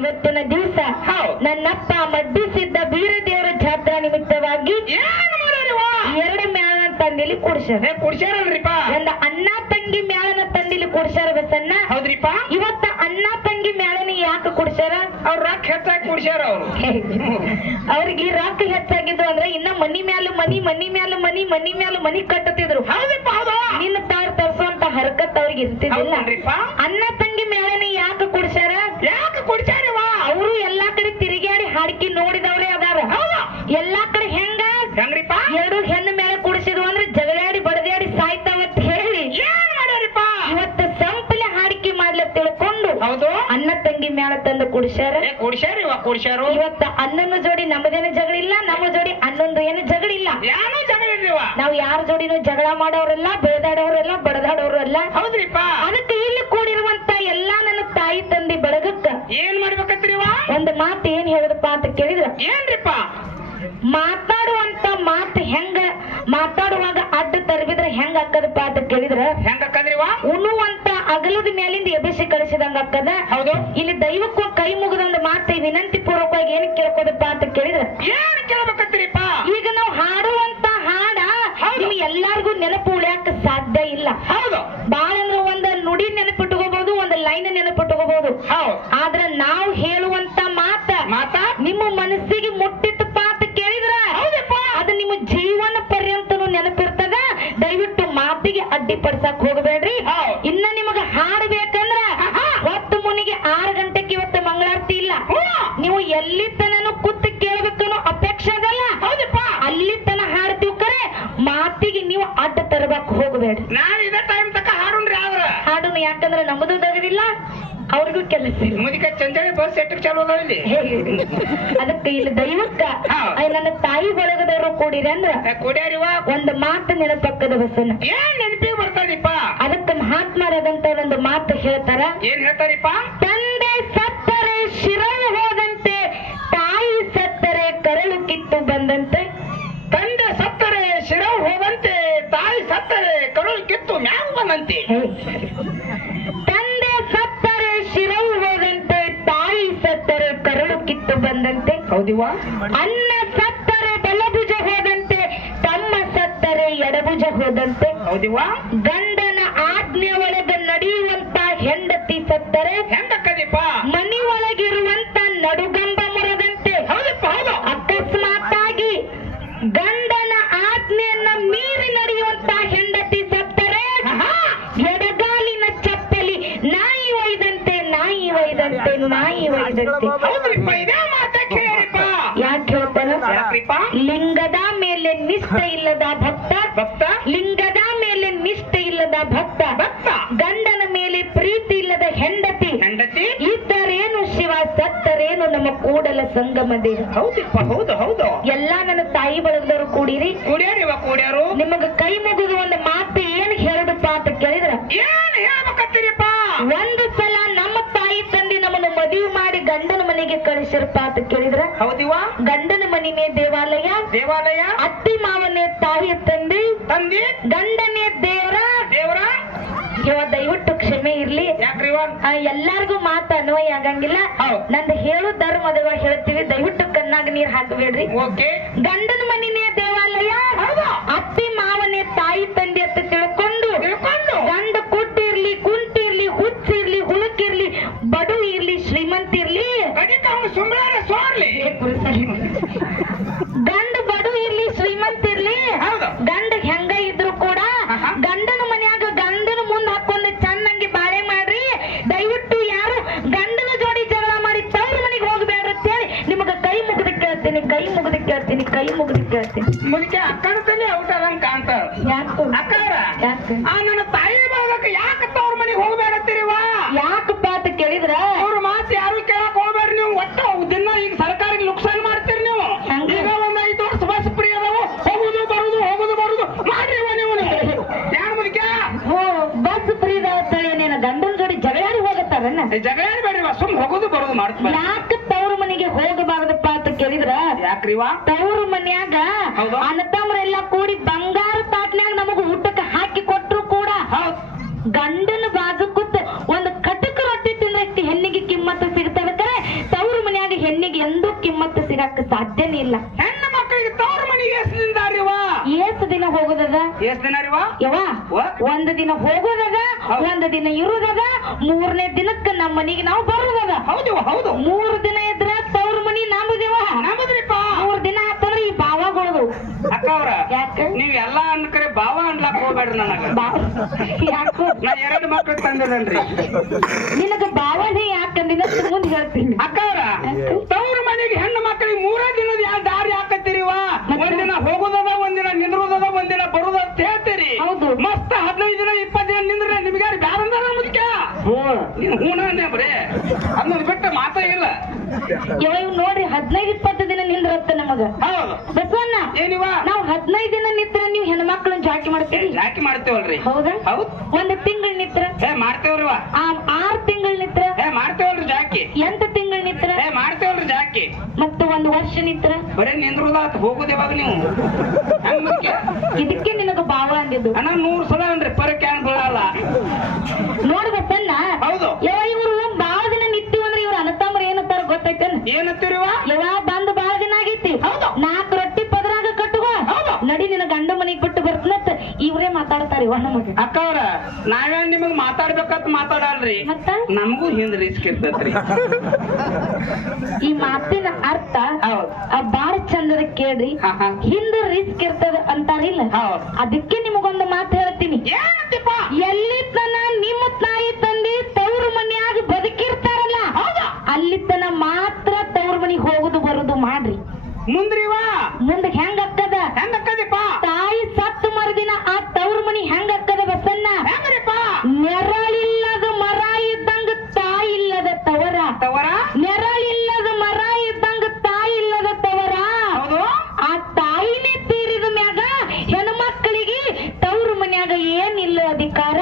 ಇವತ್ತಿನ ದಿವಸ ನನ್ನಪ್ಪ ಮಡ್ಡಿಸಿದ್ದ ಬೀರದೇವರ ಜಾತ್ರಾ ನಿಮಿತ್ತವಾಗಿ ಎರಡು ಮೇಳನ ತಂದಿಲಿ ಕುಡ್ಸ್ಯಾರಲ್ರಿಪ್ಪ. ಒಂದು ಅಣ್ಣ ತಂಗಿ ಮೇಳನ ತಂದಿಲಿ ಕುಡ್ಸ್ಯಾರ ಬಸನ್ನ. ಹೌದ್ರಿಪ್ಪ. ಇವತ್ತ ಅಣ್ಣ ತಂಗಿ ಮೇಳನ ಯಾಕೆ ಕುಡ್ಸ್ಯಾರ? ಅವ್ರ ರೊಕ್ಕ ಹೆಚ್ಚಾಗಿ ಕುಡ್ಸ್ಯಾರ. ಅವ್ರಿಗೆ ರೊಕ್ಕ ಹೆಚ್ಚಾಗಿದ್ದು ಅಂದ್ರೆ ಇನ್ನ ಮನಿ ಮ್ಯಾಲ ಮನಿ ಕಟ್ಟತಿದ್ರು. ನಿನ್ನ ತಾರ್ ತರ್ಸುವಂತ ಹರಕತ್ ಅವ್ರಿಗೆ ಇರ್ತಿದ್ದಿಲ್ಲ. ಅಣ್ಣ ತಂಗಿ ಮೇಳನ ಯಾಕೆ ಕುಡ್ಸ್ಯಾರ? ಅವರು ಎಲ್ಲಾ ಕಡೆ ತಿರುಗಾಡಿ ಹಾಡ್ಕಿ ನೋಡಿದವ್ರೆ ಅದಾರ. ಎಲ್ಲಾ ಕಡೆ ಹೆಂಗ್ರಿಪ್ಪ ಎರಡು ಹೆಣ್ಣು ಮೇಲೆ ಕುಡಿಸಿದ್ವು ಅಂದ್ರೆ ಜಗಳಾಡಿ ಬಡದಾಡಿ ಸಾಯ್ತಾವತ್ ಹೇಳಿ ಇವತ್ತು ಸಂಪಲೆ ಹಾಡಿಕೆ ಮಾಡ್ಲ ತಿಳ್ಕೊಂಡು ಅಣ್ಣ ತಂಗಿ ಮೇಳ ತಂದು ಕುಡಿಸ್ಯಾರ. ಇವತ್ತ ಅಣ್ಣನ ಜೋಡಿ ನಮ್ಮದೇನು ಜಗಳಿಲ್ಲ, ನಮ್ಮ ಜೋಡಿ ಅಣ್ಣಂದು ಏನು ಜಗಳಿಲ್ಲ. ನಾವು ಯಾರ ಜೋಡಿನೂ ಜಗಳ ಮಾಡೋರೆಲ್ಲ, ಬೆಳೆದಾಡೋರೆಲ್ಲ, ಬಡದಾಡೋರೆಲ್ಲ. ಅದಕ್ಕೆ ಇಲ್ಲಿ ಕೂಡಿರುವಂತ ಎಲ್ಲಾ ನನ್ನ ತಾಯಿ ತಂದಿ ಬಳಗಕ್ಕ ಏನ್ ಮಾಡ್ಬೇಕಂತ್ರಿ? ಒಂದು ಮಾತು ಏನ್ ಹೇಳದಪ್ಪ ಅಂತ ಕೇಳಿದ್ರ, ಏನ್ರಿಪ್ಪ ಮಾತಾಡುವಂತ ಮಾತು ಹೆಂಗ ಮಾತಾಡುವಾಗ ಅಡ್ಡ ತರಬಿದ್ರೆ ಹೆಂಗ ಅಕ್ಕದಪ್ಪ ಅಂತ ಕೇಳಿದ್ರ, ಉಣ್ಣುವಂತ ಅಗಲದ ಮೇಲಿಂದ ಎಬ್ಬಿಸಿ ಕಳಿಸಿದಂಗ ಅಕ್ಕದ. ಹೌದು. ಇಲ್ಲಿ ದೈವಕ್ಕೂ ಕೈ ಮುಗಿದೊಂದು ಮಾತು ವಿನಂತಿ ಪೂರ್ವಕವಾಗಿ ಏನ್ ಕೇಳ್ಕೋದಪ್ಪ ಅಂತ ಕೇಳಿದ್ರ, ಏನ್ ಕೇಳ್ಬೇಕಂತೀರಿಪ್ಪ? ಈಗ ನಾವು ಹಾಡುವಂತ ಹಾಡ ನಿಮ್ ಎಲ್ಲಾರ್ಗು ನೆನಪು ಉಳಿಯಾಕ ಸಾಧ್ಯ ಇಲ್ಲ. ಹೌದು. ಬಾಳ ಅಂದ್ರೆ ಒಂದ್ ನುಡಿ ನೆನಪಿಟ್ಕೋಬಹುದು, ಒಂದ್ ಲೈನ್ ನೆನಪಿಟ್ಕೋಬಹುದು. ಆದ್ರ ನಾವು ಹೇಳುವಂತ ಮಾತ ನಿಮ್ಮ ಮನಸ್ಸಿಗೆ ಮುಟ್ಟಿತಪ್ಪ ಅಂತ ಕೇಳಿದ್ರ ಅದು ನಿಮ್ಮ ಜೀವನ ಪರ್ಯಂತನೂ ನೆನಪಿರ್ತದ. ದಯವಿಟ್ಟು ಮಾತಿಗೆ ಅಡ್ಡಿಪಡಿಸಕ್ ಹೋಗಬೇಡ್ರಿ. ಇನ್ನ ನಿಮಗ ಹಾಡ್ಬೇಕಂದ್ರ ಹೊತ್ತು ಮುನಿಗೆ 6 ಗಂಟೆಗೆ ಇವತ್ತು ಮಂಗಳಾರತಿ ಇಲ್ಲ. ನೀವು ಎಲ್ಲಿ ತನನು ಕೂತು ಕೇಳಬೇಕನ್ನೋ ಅಪೇಕ್ಷೆ ಅದಲ್ಲ. ಅಲ್ಲಿ ತನ ಹಾಡ್ತೀವಿ ಕರೆ ಮಾತಿಗೆ ನೀವು ಅಡ್ಡ ತರಬೇಕು ಹೋಗಬೇಡ್ರಿ. ಹಾಡುನು ಯಾಕಂದ್ರೆ ನಮ್ಮದು ದಗದಿಲ್ಲ, ಅವ್ರಿಗೂ ಕೆಲಸ ಅದಕ್ಕೆ ಇಲ್ಲಿ ದೈವಕ್ಕ ನನ್ನ ತಾಯಿ ಬಳಗದವರು ಕೂಡಿರಿ ಅಂದ್ರ ಒಂದು ಮಾತು ನೆನಪಕ್ಕದ ಬಸನ. ಏನ್ ನೆನಪಿಗೆ ಬರ್ತಾರಿಪ್ಪ? ಅದಕ್ಕೆ ಮಹಾತ್ಮರಾದಂತ ಒಂದು ಮಾತು ಹೇಳ್ತಾರ. ಏನ್ ಹೇಳ್ತಾರಿಪ್ಪ? ತಂದೆ ಸತ್ತರೆ ಶಿರವು ಹೋದಂತೆ, ತಾಯಿ ಸತ್ತರೆ ಕರಳು ಕಿತ್ತು ಬಂದಂತೆ. ತಂದೆ ಸತ್ತರೆ ಶಿರವು ಹೋದಂತೆ, ತಾಯಿ ಸತ್ತರೆ ಕರಳು ಕಿತ್ತು ಮ್ಯಾವು ಬಂದಂತೆ. ತಂದೆ ಸತ್ತರೆ ಶಿರವು ಹೋದಂತೆ, ತಾಯಿ ಸತ್ತರೆ ಕರಳು ಕಿತ್ತು ಬಂದಂತೆ. ಹೌದಿವ. ಅನ್ನ ಸತ್ತರೆ ಬಲಭುಜ ಹೋದಂತೆ, ತಮ್ಮ ಸತ್ತರೆ ಎಡಭುಜ ಹೋದಂತೆ. ಹೌದಿವ. ಗಂಡನ ಆಜ್ಞೆ ಒಳಗೆ ನಡೆಯುವಂತ ಹೆಂಡತಿ ಸತ್ತರೆ ಹೆಂಡಕ್ಕದಿಪ್ಪ ಮನಿ ಒಳಗಿರುವಂತ ನಡುಗಂಬ ಮುರದಂತೆ. ಅಕಸ್ಮಾತ್ ಆಗಿ ಗಂಡನ ಆಜ್ಞೆಯನ್ನ ಮೀರಿ ನಡೆಯುವಂತ ಹೆಂಡತಿ ಸತ್ತರೆ ಎಡಗಾಲಿನ ಚಪ್ಪಲಿ ನಾಯಿ ಒಯ್ದಂತೆ. ಯಾಕೆ ಹೇಳ್ತಾರ? ಲಿಂಗದ ಮೇಲೆ ನಿಷ್ಠೆ ಇಲ್ಲದ ಭಕ್ತ, ಲಿಂಗದ ಮೇಲೆ ನಿಷ್ಠೆ ಇಲ್ಲದ ಭಕ್ತ, ಗಂಡನ ಮೇಲೆ ಪ್ರೀತಿ ಇಲ್ಲದ ಹೆಂಡತಿ, ಇದ್ದರೇನು ಶಿವ ಸತ್ತರೇನು ನಮ್ಮ ಕೂಡಲ ಸಂಗಮ ದೇಹ. ಹೌದು. ಎಲ್ಲಾ ನನ್ನ ತಾಯಿ ಬಳಗದವರು ಕೂಡಿರಿ. ನಿಮಗ ಕೈ ಮುಗಿದು ಒಂದು ಮಾತು ಏನ್ ಹೇಳದಪ್ಪ ಅಂತ ಕೇಳಿದ್ರ, ಏನ್ ಹೇಳ್ಬೇಕತ್ತೀರಿಪ್ಪ? ಒಂದು ಸಲ ನಮ್ಮ ತಾಯಿ ತಂದೆ ನಮ್ಮನ್ನು ಮದುವೆ ಮಾಡಿ ಗಂಡನ ಮನೆಗೆ ಕಳಿಸಿರಪ್ಪ ಅಂತ ಕೇಳಿದ್ರ, ಹೌದಿವ. ಗಂಡನ ಮನಿನೇ ದೇವಾಲಯ, ಅತ್ತಿ ಮಾವನೇ ತಾಯಿ ತಂದೆ, ಗಂಡನೇ ದೇವರ. ಇವ ದಯವಿಟ್ಟು ಕ್ಷಮೆ ಇರ್ಲಿ. ಎಲ್ಲಾರ್ಗು ಮಾತು ಅನ್ವಯ ಆಗಂಗಿಲ್ಲ. ನಂದು ಹೇಳು ಧರ್ಮದವ ಹೇಳ್ತೀವಿ, ದಯವಿಟ್ಟು ಕಣ್ಣಾಗ ನೀರ್ ಹಾಕಬೇಡ್ರಿ. ಗಂಡನ ಮನಿನೇ ದೇವಾಲಯ, ಅತ್ತಿ ಮಾವನೇ ತಾಯಿ ತಂದೆ ಅಂತ ತಿಳ್ಕೊಂಡು ಗಂಡ ಕುಟ್ಟಿರ್ಲಿ, ಕುಂಟಿರ್ಲಿ, ಹುಚ್ಚಿರ್ಲಿ, ಹುಳುಕಿರ್ಲಿ, ಬಡು ಇರ್ಲಿ, ಶ್ರೀಮಂತ ಇರ್ಲಿ, ಗಂಡ ಬಡು ಇರ್ಲಿ, ಶ್ರೀಮಂತ ಇರ್ಲಿ, ಗಂಡ ಹೆಂಗ ಇದ್ರು ಕೂಡ ಗಂಡನ ಮನ್ಯಾಗ ಗಂಡನ ಮುಂದೆ ಹಾಕೊಂಡು ಚೆನ್ನಾಗಿ ಬಾಳೆ ಮಾಡ್ರಿ. ದಯವಿಟ್ಟು ಯಾರು ಗಂಡನ ಜೋಡಿ ಜಗಳ ಮಾಡಿ ತವ್ರ ಮನೆಗೆ ಹೋಗ್ಬೇಡ್ರಿ ಅಂತೇಳಿ ನಿಮಗ ಕೈ ಮುಗಿದು ಕೇಳ್ತೀನಿ. ಮುದಕ್ಕೆ ಅಕ್ಕನದಲ್ಲಿ ಔಟ್ ಆದಂಗ ಕಾಣ್ತಾರ. ನನ್ನ ತಾಯಿ ಭಾಗಕ್ಕೆ ಯಾಕೆ ತವ್ರ ಮನೆಗೆ ಹೋಗ್ಬೇಡತ್ತೀರಿವ? ಯಾಕಪ್ಪ ಅಂತ ಕೇಳಿದ್ರ ಅವ್ರ ಮಾತು ಯಾರು ಕೇಳಕ್ ಹೋಗ್ಬೇಡ್ರಿ. ನೀವು ಒಟ್ಟ ದಿನ ಈಗ ಸರ್ಕಾರಕ್ಕೆ ನುಕ್ಸಾನ್ ಮಾಡ್ತೀರಿ. ನೀವು ಈಗ ಒಂದ್ 5 ವರ್ಷ ಬಸ್ ಫ್ರೀ ಅದಾವು, ಹೋಗುದು ಬರುದು ಮಾಡ್ರಿ ನೀವು. ಯಾರು ಮುದಕ್ಕೆ ಬಸ್ ಫ್ರೀ ನೀನು ಗಂಡನ ಜೋಡಿ ಜಗಳಾಡಿ ಹೋಗತ್ತಾರನ್ನ? ಜಗಳಾಡಿ ಬೇಡ್ರಿ, ಸುಮ್ ಹೋಗುದು ಬರುದು ಮಾಡ್ತೀವಿ. ಯಾಕೆ ತವ್ರ ಮನೆಗೆ ಹೋಗಬಾರದಪ್ಪ ಅಂತ ಕೇಳಿದ್ರ, ಯಾಕ್ರಿವ? ತವ್ರ ಮನ್ಯಾಗ ಅಣ್ಣತಮ್ಮರೆಲ್ಲ ಕೂಡಿ ಬಂಗಾರ ತಾಟ್ನ್ಯಾಗ ನಮಗ ಊಟಕ್ಕೆ ಹಾಕಿ ಕೊಟ್ರು ಕೂಡ ಗಂಡನ ಬಾಜು ಕೂತ್ ಒಂದು ಕಟಕ ರೊಟ್ಟಿ ತಿಂದ್ರೆ ಹೆಣ್ಣಿಗೆ ಕಿಮ್ಮತ್ತು ಸಿಗ್ತದ. ಸಾಧ್ಯನೇ ಇಲ್ಲ. ಹೆಣ್ಣು ಮಕ್ಕಳಿಗೆ ತವ್ರ ಮನೆಗೆ ಎಷ್ಟು ದಿನ ರೀವ? ಎಷ್ಟು ದಿನ ಹೋಗೋದದ? ಎಷ್ಟು ದಿನ ರೀವ? ಯವ್ವ, ಒಂದು ದಿನ ಹೋಗೋದದ, ಒಂದು ದಿನ ಇರುದದ, 3ನೇ ದಿನಕ್ಕೆ ನಮ್ಮ ಮನೆಗೆ ನಾವು ಬರುದದ. ಹೌದು ಹೌದು. 3 ದಿನ ಇದ್ರ ತವ್ರ ಮನಿ ನಮ್ಮದೇವ. ನಮ್ಮದ್ರಿಪ್ಪ. 3 ದಿನ ಆತಂದ್ರೆ ಈ ಬಾವಗಳದು. ಅಕ್ಕ ಅವ್ರ, ಯಾಕ? ನೀವ್ ಎಲ್ಲಾ ಅನ್ಕರೆ ಭಾವ ಅನ್ಲಾಕ್ ಹೋಗ್ಬೇಡ್ರಿ ನನಗ. ಯಾಕೋ ನಾ 2 ಮಕ್ಳು ತಂದಿರನ್ರಿ. ನಿನಗ ಭಾವನೆ ಯಾಕಂದಿನ ಮುಂದೆ ಹೇಳ್ತೀನಿ. ಅಕ್ಕ ಅವ್ರ, ತವ್ರ ಮನೆಗೆ ಹೆಣ್ಣು ಮಕ್ಕಳಿಗೆ 3 ದಿನದ ಯಾವ ದಾರಿ ಹಾಕತ್ತೀರಿವ? ಒಂದಿನ ಹೋಗುದದ, ಒಂದಿನ ನಿಂದ್ರುದದ, ಒಂದಿನ ಬರುದ ಅಂತ ಹೇಳ್ತೀರಿ. ಹೌದು. ಮಸ್ತ್ 15 ದಿನ 20 ದಿನ ನಿಂದ್ರೆ ನಿಮ್ಗೆ ಬ್ಯಾರಂದಾರ ಮುದ್ಕ ಹೂನೇ ಬರೇ ಅನ್ನೋದು ಬಿಟ್ಟು ಮಾತಾ ಇಲ್ಲ. ಇವ್ ನೋಡ್ರಿ 15-20 ದಿನ ನಿಂದ್ರತ್ತ ನಮಗ. ಹೌದು ಬಸವಣ್ಣ, ಏನಿವ? ನಾವು 15 ದಿನ ನಿತ್ರ ನೀವು ಹೆಣ್ಮಕ್ಳನ್ನ ಜಾಕಿ ಮಾಡ್ತೀವಿ. ಜಾಕಿ ಮಾಡ್ತೇವಲ್ರಿ. ಹೌದಾ? ಹೌದ್. 1 ತಿಂಗಳ ನಿತ್ರ, ಮಾಡ್ತೇವ್ರಿವ. 6 ತಿಂಗಳ ನಿತ್ರ, ಮಾಡ್ತೇವಲ್ರಿ ಜಾಕಿ. 8 ತಿಂಗಳ ನಿತ್ರ, ಮಾಡ್ತೇವಲ್ರಿ ಜಾಕಿ. ಮತ್ತು 1 ವರ್ಷ ನಿತ್ರ. ಬರೇ ನಿಂದ್ರುದಾತ ಹೋಗುದ ಯಾವಾಗ ನೀವು? ಇದಕ್ಕೆ ನಿನಗ ಭಾವ ಅಂದಿದ್ದು. ಅಣ್ಣ 100 ಸಲ ಅನ್ರಿ ಪರ ಕ್ಯಾನ್ ಬೀಳಲ್ಲ. ನೋಡ್ ಬಸಣ್ಣ, ಹೌದು. ಇವ್ರು ಬಾಳ ದಿನ ನಿತ್ತೀವಿ ಅಂದ್ರೆ ಇವ್ರ ಅನತಂಬ್ರ ಏನಂತಾರ ಗೊತ್ತೈತೇನ? ಏನತ್ತೀರಿವ? ಬಂದು ಬಾಳ ದಿನ ಆಗೈತಿ. ಹೌದು. 4 ರೊಟ್ಟಿ ಪದರಾಗ ಕಟ್ಟುವ. ಹೌದು. ನಡಿ ನಿನ್ನ ಗಂಡ ಮನೆಗ್ ಬಿಟ್ಟು ಬರ್ತನತ್ ಇವ್ರೇ ಮಾತಾಡ್ತಾರಿ ನಮಗೆ. ಅಕ್ಕ ಅವ್ರ, ನಾವೇನ್ ನಿಮಗ್ ಮಾತಾಡ್ಬೇಕಂತ ಮಾತಾಡಲ್ರಿ, ಮತ್ತ ನಮಗೂ ಹಿಂದ್ ರಿಸ್ಕ್ ಇರ್ತೈತ್ರಿ. ಈ ಮಾತಿನ ಅರ್ಥ ಹೌದು. ಬಾಳ ಚಂದದ ಕೇಳ್ರಿ. ಹಾ. ಹಿಂದ ರಿಸ್ಕ್ ಇರ್ತದ ಅಂತಾರಿಲ್ಲ. ಹೌದು. ಅದಕ್ಕೆ ನಿಮಗೊಂದು ಮಾತು ಹೇಳ್ತೀನಿ. ಏನಂತಿಪ್ಪ? ಎಲ್ಲಿ ತನ ನಿಮ್ಮ ತಾಯಿ ತಂದಿ ತವ್ರ ಮನ್ಯಾಗ ಬದುಕಿರ್ತಾರಲ್ಲ, ಅಲ್ಲಿ ತನ ಮಾತ್ರ ತವ್ರ ಮನಿಗೆ ಹೋಗುದು ಬರುದು ಮಾಡ್ರಿ. ಮುಂದ್ರಿವ ಮುಂದೆ ಹೆಂಗ ಅಕ್ಕದ? ಹೆಂಗಕ್ಕದಿಪ್ಪ? ತಾಯಿ ಸತ್ತು ಮರುದಿನ ಆ ತವ್ರ ಮನಿ ಹೆಂಗ ಅಕ್ಕದ ಬಸಣ್ಣ? ಹೆಂಗ್ರಿಪ್ಪ? ನೆರಳಿಲ್ಲದ ಮರ ಇದ್ದಂಗ ತಾಯಿ ಇಲ್ಲದ ತವರ. ತವರ? ನೆರಳಿಲ್ಲದ ಮರ ಇದ್ದಂಗ ತಾಯಿ ಇಲ್ಲದ ತವರ. ಹೌದು. ಆ ತಾಯಿನೇ ತೀರಿದ ಮ್ಯಾಗ ಹೆಣ್ಮಕ್ಕಳಿಗೆ ತವ್ರ ಮನ್ಯಾಗ ಏನಿಲ್ಲ ಅಧಿಕಾರ,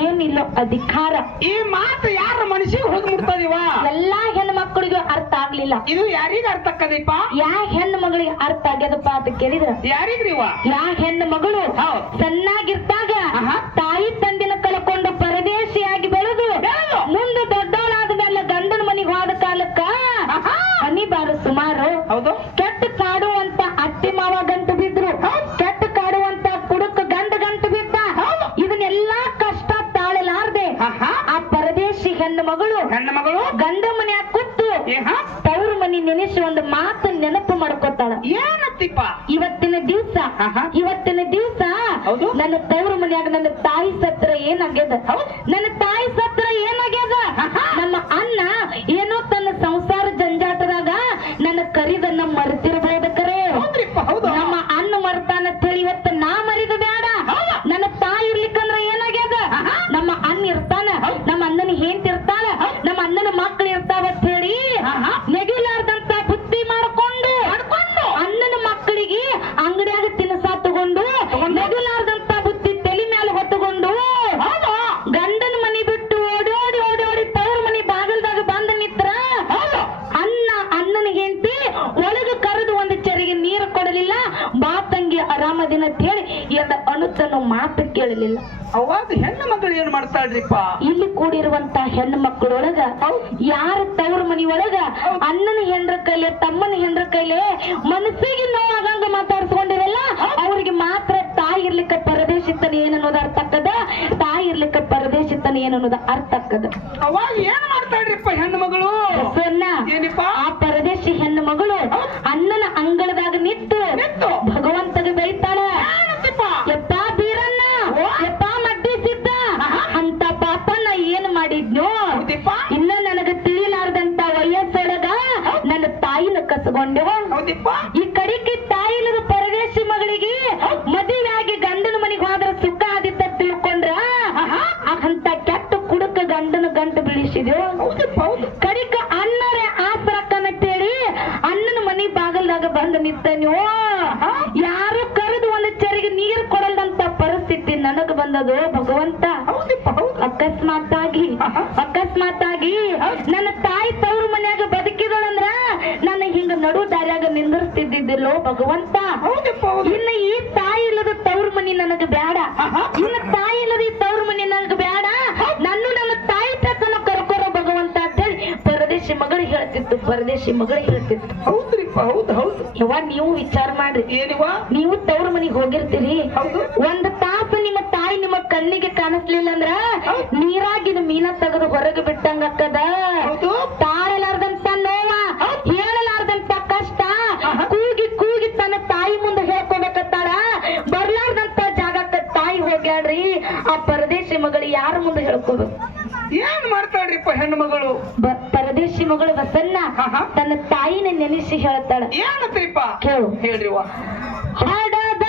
ಏನಿಲ್ಲ ಅಧಿಕಾರ. ಈ ಮಾತು ಯಾರ ಮನಸ್ಸಿಗೆ ಹೋಗಿ ಮುಟ್ತದಿವ? ಎಲ್ಲಾ ಹೆಣ್ಮಕ್ಳಿಗೂ ಅರ್ಥ ಆಗ್ಲಿಲ್ಲ. ಇದು ಯಾರಿಗ ಅರ್ಥ ಆಕ್ಕದಿಪ್ಪ? ಯಾ ಹೆಣ್ಣು ಮಗಳಿಗೆ ಅರ್ಥ ಆಗ್ಯದಪ್ಪ ಅಂತ ಕೇಳಿದ್ರ, ಯಾರಿಗ್ರಿವ? ಯಾ ಹೆಣ್ಣು ಮಗಳು ಹೌದು. ಸಣ್ಣಾಗಿರ್ತಾಗ ಆಹಾ. ತಾಯಿ ತಂದಿನ ಕಳ್ಕೊಂಡು ಪರದೇಶಿಯಾಗಿ ಬೆಳೆದು ಮುಂದೆ ದೊಡ್ಡವಳಾದ ಮೇಲೆ ಗಂಡನ ಮನೆಗೆ ಹೋದ ಕಾಲಕ್ಕ ಹನಿಬಾರು ಸುಮಾರು. ಹೌದು. ಕೆಟ್ಟ ಕಾಡುವಂತ ಅತ್ತೆ ಮಾವ ಗಂಟು ಬಿದ್ರು, ಕೆಟ್ಟ ಕಾಡುವಂತ ಕುಡುಕ ಗಂಟು ಬಿದ್ದ. ಇದನ್ನೆಲ್ಲಾ ಕಷ್ಟ ತಾಳಲಾರ್ದೆ ಆ ಪರದೇಶಿ ಹೆಣ್ಣು ಮಗಳು ಗಂಡ ಮನ್ಯಾಗ ಕೂತು ತವ್ರ ಮನಿ ನೆನೆಸಿ ಒಂದು ಮಾತು ನೆನಪು ಮಾಡ್ಕೊತಾಳ. ಏನತ್ತಿಪ್ಪ? ಇವತ್ತಿನ ದಿವ್ಸ ಹೌದು. ನನ್ನ ತವ್ರ ಮನ್ಯಾಗ ನನ್ನ ತಾಯಿ ಸತ್ರ ಏನಾಗ್ಯದ? ನನ್ನ ತಾಯಿ ಸತ್ರ ಏನಾಗ್ಯದ? ನಮ್ಮ ಅಣ್ಣ ಏನೋ ತನ್ನ ಸಂಸಾರ ಜಂಜಾಟದಾಗ ನನ್ನ ಕರಿದನ್ನ ಮರೆತಿರ್ಬೋದ ಕರೆ. ನಮ್ಮ ಅಣ್ಣ ಮರ್ತಾನ ಅಂತೇಳಿ ಇವತ್ತ ನಾ ಮರಿದು ಬೇಡ. ನನ್ನ ತಾಯಿ ಇರ್ಲಿಕ್ಕಂದ್ರ ಏನಾಗ್ಯದ? ನಮ್ಮ ಅಣ್ಣ ಇರ್ತಾನ, ನಮ್ಮ ಅಣ್ಣನ ಹೆಂಡ್ತಿರ್ತಾಳ, ನಮ್ಮ ಅಣ್ಣನ ಮಕ್ಳು ಇರ್ತಾವ ಅಂತ ಹೇಳಿ ನೆಗಿಲಾರ್ದಂತ ಬುದ್ಧಿ ಮಾಡ್ಕೊಂಡು ಅಣ್ಣನ ಮಕ್ಕಳಿಗೆ ಅಂಗಡಿಯಾಗ ತಿನ್ನಸ ತಗೊಂಡು ನೆಗಿಲಾರ್ದಂತ ಬುದ್ಧಿ ತಲೆ ಮೇಲೆ ಹೊತ್ತುಕೊಂಡು ಗಂಡನ ಮನಿ ಬಿಟ್ಟು ಓಡೋಡಿ ಓಡೋಡಿ ತವ್ರ ಮನಿ ಬಾಗಲ್ದಾಗ ಬಂದ ನಿತ್ರ ಅಣ್ಣನ ಹೆಂಡತಿ ಒಳಗ ಕರೆದು ಒಂದು ಚೆರಿಗೆ ನೀರು ಕೊಡಲಿಲ್ಲ. ಬಾ ತಂಗಿ ಆರಾಮದಿನ ಅಂತ ಹೇಳಿ ಎಂದ ಅಣುತನ್ನು ಮಾತು ಕೇಳಲಿಲ್ಲ. ಅವಾಗ ಹೆಣ್ಣು ಮಗಳು ಏನ್ ಮಾಡ್ತಾಳ್ರಿಪ್ಪ? ಇಲ್ಲಿ ಕೂಡಿರುವಂತ ಹೆಣ್ಣು ಮಕ್ಕಳೊಳಗ ಯಾರ ತವ್ರ ಮನಿ ಒಳಗ ಅಣ್ಣನ ಹೆಂಡ್ರ ಕೈಲೆ ತಮ್ಮನ ಹೆಂಡ್ರ ಕೈಲೆ ಮನಸ್ಸಿಗೆ ನೋವಾಗಂಗ ಮಾತಾಡ್ಸ್ಕೊಂಡಿರಲ್ಲ, ಅವ್ರಿಗೆ ಮಾತ್ರ ತಾಯಿ ಇರ್ಲಿಕ್ಕ ಪರದೇಶಿತನ ಏನನ್ನೋದು ಅರ್ಥ ಆಕ್ಕದ, ತಾಯಿ ಇರ್ಲಿಕ್ಕ ಪರದೇಶಿತನ ಏನನ್ನೋದು ಅರ್ಥ ಆಕ್ಕದ. ಅವಾಗ ಏನ್ ಮಾಡ್ತಾಳ್ರಿಪ್ಪ ಹೆಣ್ಣು ಮಗಳು? ಆ ಪರದೇಶಿ ಹೆಣ್ಣು ಮಗಳು ಅಣ್ಣನ ಅಂಗಳದಾಗ ನಿಂತು ಭಗವಂತಗೆ ಬೈತಾಳ. ಯಪ್ಪ ಬೀರಣ್ಣ, ಯಪ್ಪ ಮಡ್ಡಿ ಸಿದ್ದ, ಅಂತ ಪಾಪ ನಾ ಏನ್ ಮಾಡಿದ್ನೋ ಇನ್ನ ನನಗ ತಿಳಿಲಾರ್ದಂತ ವಯಸ್ಸೊಳಗ ನನ್ನ ತಾಯಿನ ಕಸಗೊಂಡೆವ. ಈ ಕಡೆಗೆ ತಾಯಿನ ಪರದೇಶಿ ಮಗಳಿಗೆ ಮದುವೆಯಾಗಿ ಗಂಡನ ಮನೆಗೆ ಹೋದ್ರ ಸುಖ ಆದಿತ್ತ ತಿಳ್ಕೊಂಡ್ರ ಅಂತ ಕೆಟ್ಟ ಕುಡುಕ ಗಂಡನ ಗಂಟು ಬೀಳಿಸಿದೆವು. ಕಡಿಕ ಅಣ್ಣರೇ ಆಸರಕ್ಕನಂತೇಳಿ ಅಣ್ಣನ ಮನಿ ಬಾಗಲ್ದಾಗ ಬಂದು ನಿಂತನೋ. ಯಾರು ಕರೆದು ಒಂದು ಚೆರಿಗೆ ನೀರು ಕೊಡಲ್ದಂತ ಪರಿಸ್ಥಿತಿ ನನಗ ಬಂದದು ಭಗವಂತ. ಅಕಸ್ಮಾತಾಗಿ ನನ್ನ ತಾಯಿ ತವ್ರ ಮನ್ಯಾಗ ಬದುಕಿದಳಂದ್ರ ನನ್ನ ಹಿಂಗ ನಡು ದಾರ್ಯಾಗ ನಿಂದಿರ್ತಿದ್ದಿಲ್ಲೋ ಭಗವಂತ. ಇನ್ನ ಈ ತಾಯಿ ಇಲ್ಲದ ತವ್ರ ಮನಿ ನನಗ ಬೇಡ, ಇನ್ನ ತಾಯಿ ಇಲ್ಲದ ಈ ತವ್ರ ಮನಿ ನನಗ ಬೇಡ, ನನ್ನ ತಾಯಿ ತಕ್ಕನ ಕರ್ಕೊರೋ ಭಗವಂತ ಅಂತ ಹೇಳಿ ಪರದೇಶಿ ಮಗಳು ಹೇಳ್ತಿತ್ತು. ಪರದೇಶಿ ಮಗಳು ಹೇಳ್ತಿತ್ತು. ಹೌದ್ರಿಪ್ಪ, ಹೌದು ಹೌದು. ಯವ್ವ ನೀವು ವಿಚಾರ ಮಾಡ್ರಿ, ಏನಿವ? ನೀವು ತವ್ರ ಮನಿಗ್ ಹೋಗಿರ್ತೀರಿ, ಹೌದು. ಒಂದ್ ತಾಸು ನಿಮ್ಮ ತಾಯಿ ನಿಮ್ಮ ಕಣ್ಣಿಗೆ ಕಾಣಿಸ್ಲಿಲ್ಲ ಅಂದ್ರ ನೀರಾಗಿನ ಮೀನ ತೆಗೆದು ಹೊರಗೆ ಬಿಟ್ಟಂಗ ಅಕ್ಕದ. ಹೌದು. ತಾಳಲಾರ್ದಂತ ನೋವ, ಹೇಳಲಾರ್ದಂತ ಕಷ್ಟ, ಕೂಗಿ ಕೂಗಿ ತನ್ನ ತಾಯಿ ಮುಂದೆ ಹೇಳ್ಕೊಬೇಕತ್ತಾಳ. ಬರ್ಲಾರ್ದಂತ ಜಾಗಕ್ಕ ತಾಯಿ ಹೋಗ್ಯಾಡ್ರಿ. ಆ ಪರದೇಶಿ ಮಗಳು ಯಾರ ಮುಂದೆ ಹೇಳ್ಕೋಬೇಕು? ಏನ್ ಮಾಡ್ತಾಳ್ರಿಪ್ಪ ಹೆಣ್ಣು ಮಗಳು? ಪರದೇಶಿ ಮಗಳು ವಸನ್ನ ತನ್ನ ತಾಯಿನ ನೆನೆಸಿ ಹೇಳ್ತಾಳ. ಏನತ್ರಿಪ್ಪ? ಕೇಳು. ಹೇಳ್ರಿವ. ಹಡದ